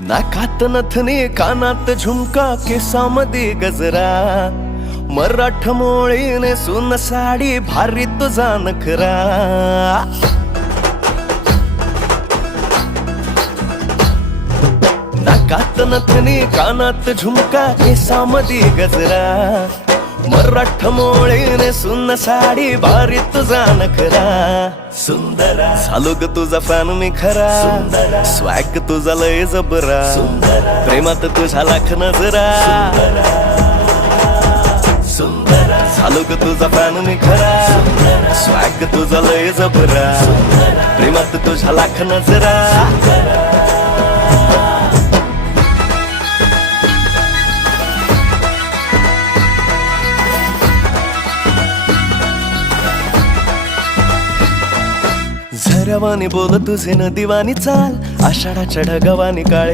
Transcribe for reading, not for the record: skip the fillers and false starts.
नाकात नथनी कानात झुमका केसामध्ये गजरा मराठ मोळीने सुन साडी भारी तुझा नखरा नाकात नथनी कानात झुमका केसामध्ये गजरा मराठ मोळीने सुन साडी भारी तुझा नखरा सुंदरा झालो ग तुझा फॅन मी खरा स्वॅग तुझा लय जबरा प्रेमात तुझा लाख नजरा झालो ग तुझा फॅन मी खरा स्वॅग तुझा लय जबरा प्रेमात तुझा लाख नजरा झऱ्यावानी बोल तुझे नदीवानी चाल आषाढाच्या ढगावानी काळे